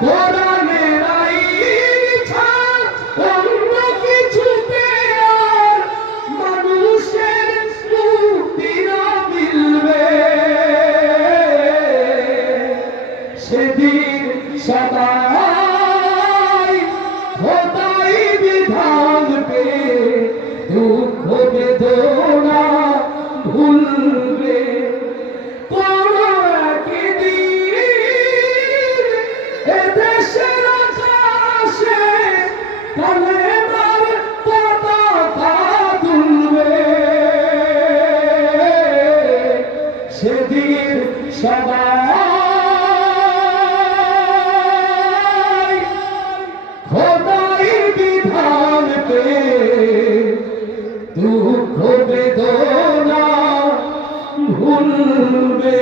কোরআনের আইছা অন্য কিছুতে আর মানুষের মুক্তি না মিলবে। সেদিন সবাই খোদাই বিধান পে দুঃখ বেদনা ভুলবে। কোন একদিন এদেশের আকাশে কালেমার পতাকা দুলবে। সেদিন সবাই খোদাই বিধান পে দুঃখ বেদনা ভুলবে।